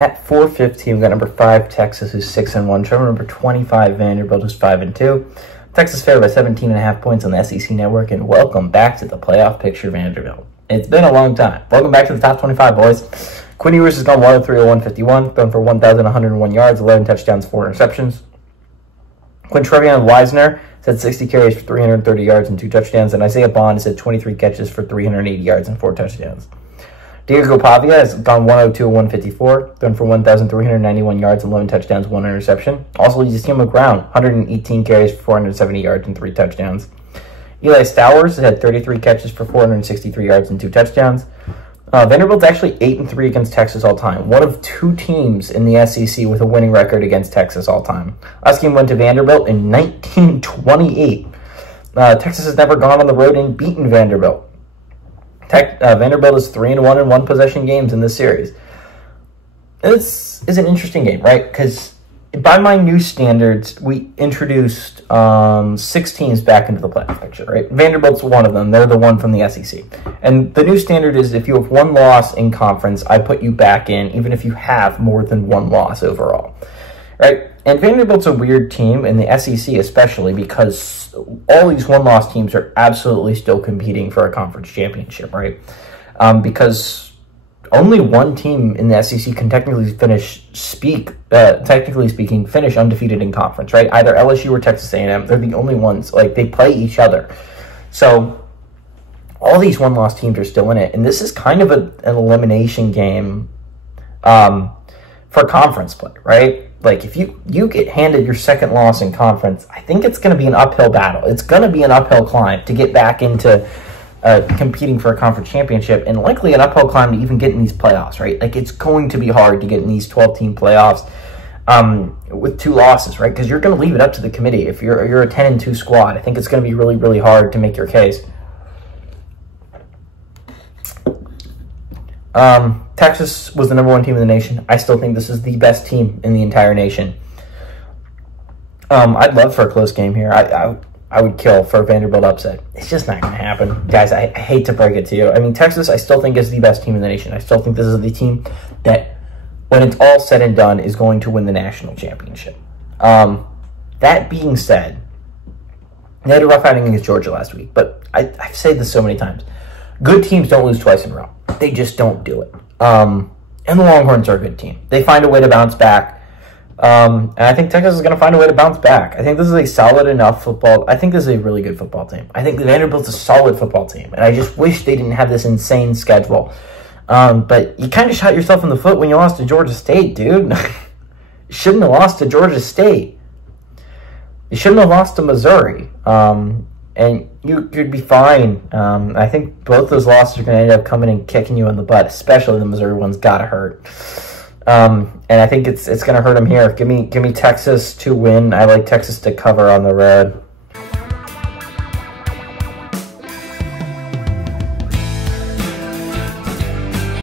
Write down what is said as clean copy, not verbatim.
At 4:15, we got number 5 Texas, who's 6-1. Trevor number 25 Vanderbilt, who's 5-2. Texas favored by 17.5 points on the SEC Network, and welcome back to the playoff picture, Vanderbilt. It's been a long time. Welcome back to the top 25, boys. Quinn Ewers has gone 103 151, thrown for 1,101 yards, 11 touchdowns, 4 interceptions. Quintrevion Wisner has had 60 carries for 330 yards and 2 touchdowns, and Isaiah Bond has had 23 catches for 380 yards and 4 touchdowns. Diego Pavia has gone 102 154, thrown for 1,391 yards, 11 touchdowns, 1 interception. Also leads his team with ground, 118 carries for 470 yards and 3 touchdowns. Eli Stowers has had 33 catches for 463 yards and 2 touchdowns. Vanderbilt's actually 8-3 against Texas all time. One of 2 teams in the SEC with a winning record against Texas all time. Last game went to Vanderbilt in 1928. Texas has never gone on the road and beaten Vanderbilt. Vanderbilt is 3-1 in one-possession games in this series. This is an interesting game, right? Because by my new standards, we introduced 6 teams back into the playoff picture, right? Vanderbilt's one of them. They're the one from the SEC. And the new standard is if you have 1 loss in conference, I put you back in, even if you have more than 1 loss overall, right? And Vanderbilt's a weird team, in the SEC especially, because all these one-loss teams are absolutely still competing for a conference championship, right? Because only one team in the SEC can technically speaking, finish undefeated in conference, right? Either LSU or Texas A&M. They're the only ones. Like, they play each other. So all these one-loss teams are still in it, and this is kind of an elimination game for conference play, right? Like, if you get handed your second loss in conference, I think it's going to be an uphill battle. It's going to be an uphill climb to get back into competing for a conference championship, and likely an uphill climb to even get in these playoffs, right? Like, it's going to be hard to get in these 12-team playoffs with 2 losses, right? Because you're going to leave it up to the committee. If you're a 10-2 squad, I think it's going to be really, really hard to make your case. Texas was the number 1 team in the nation. I still think this is the best team in the entire nation. I'd love for a close game here. I would kill for a Vanderbilt upset. It's just not going to happen. Guys, I hate to break it to you. I mean, Texas, I still think is the best team in the nation. I still think this is the team that, when it's all said and done, is going to win the national championship. That being said, they had a rough outing against Georgia last week, but I've said this so many times. Good teams don't lose twice in a row. They just don't do it. And the Longhorns are a good team. They find a way to bounce back. And I think Texas is going to find a way to bounce back. I think this is a solid enough football. I think this is a really good football team. I think Vanderbilt's a solid football team. And I just wish they didn't have this insane schedule. But you kind of shot yourself in the foot when you lost to Georgia State, dude. You shouldn't have lost to Georgia State. You shouldn't have lost to Missouri. And you'd be fine. I think both those losses are going to end up coming and kicking you in the butt, especially the Missouri one's got to hurt. And I think it's going to hurt them here. Give me Texas to win. I like Texas to cover on the road.